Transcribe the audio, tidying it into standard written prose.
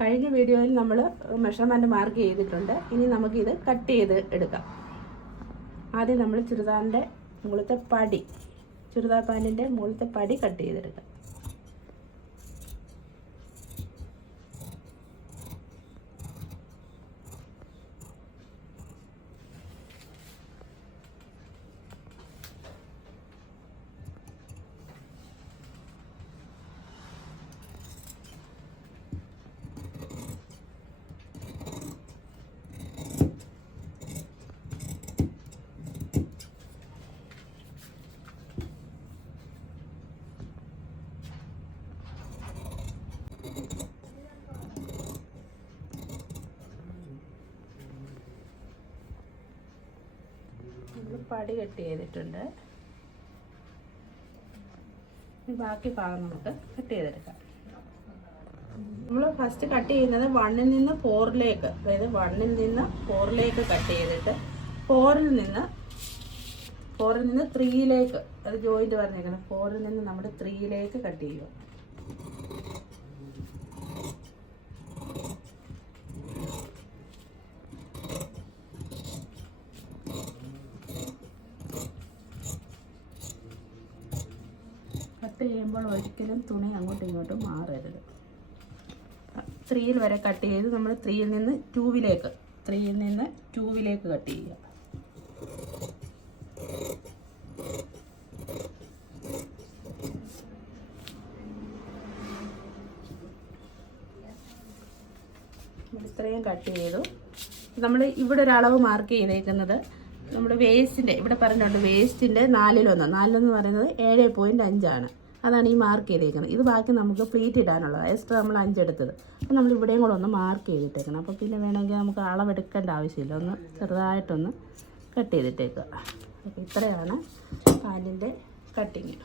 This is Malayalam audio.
കഴിഞ്ഞ വീഡിയോയിൽ നമ്മൾ മെഷർമെൻറ്റ് മാർക്ക് ചെയ്തിട്ടുണ്ട്. ഇനി നമുക്കിത് കട്ട് ചെയ്ത് എടുക്കാം. ആദ്യം നമ്മൾ ചുരിദാറിൻ്റെ മുകളിലത്തെ പടി, ചുരിദാർ പാൻറ്റിൻ്റെ മുകളിലത്തെ പടി കട്ട് ചെയ്തെടുക്കാം. പടി കട്ട് ചെയ്തിട്ടുണ്ട്. ബാക്കി ഭാഗം നമുക്ക് കട്ട് ചെയ്തെടുക്കാം. നമ്മൾ ഫസ്റ്റ് കട്ട് ചെയ്യുന്നത് 1-ൽ നിന്ന് 4-ലേക്ക്, അതായത് 1-ൽ നിന്ന് 4-ലേക്ക് കട്ട് ചെയ്തിട്ട് 4-ൽ നിന്ന് 3-ലേക്ക്, അത് ജോയിന്റ് പറഞ്ഞേക്കണം. 4-ൽ നിന്ന് നമ്മൾ 3-ലേക്ക് കട്ട് ചെയ്യുക. കട്ട് ചെയ്യുമ്പോൾ ഒരിക്കലും തുണി അങ്ങോട്ടും ഇങ്ങോട്ടും മാറരുത്. 3-ൽ വരെ കട്ട് ചെയ്ത് നമ്മൾ 3-ൽ നിന്ന് 2-ലേക്ക്, 3-ൽ നിന്ന് 2-ലേക്ക് കട്ട് ചെയ്യുക. ഇത്രയും കട്ട് ചെയ്തു. നമ്മൾ ഇവിടെ ഒരു അളവ് മാർക്ക് ചെയ്തേക്കുന്നത് നമ്മുടെ വേസ്റ്റിൻ്റെ, ഇവിടെ പറഞ്ഞിട്ടുണ്ട് വേസ്റ്റിൻ്റെ 4-1, 4-1 പറയുന്നത് 7.5 ആണ്. അതാണ് ഈ മാർക്ക് ചെയ്തേക്കുന്നത്. ഇത് ബാക്കി നമുക്ക് പ്ലീറ്റ് ഇടാനുള്ളത്, എക്സ്ട്രാ നമ്മൾ 5 എടുത്തത്. അപ്പോൾ നമ്മൾ ഇവിടെയും കൂടെ ഒന്ന് മാർക്ക് ചെയ്തിട്ടേക്കണം. അപ്പോൾ പിന്നെ വേണമെങ്കിൽ നമുക്ക് അളവെടുക്കേണ്ട ആവശ്യമില്ല, ഒന്ന് ചെറുതായിട്ടൊന്ന് കട്ട് ചെയ്തിട്ടേക്കുക. അപ്പോൾ ഇത്രയാണ് പാൻറ്റിൻ്റെ കട്ടിങ്.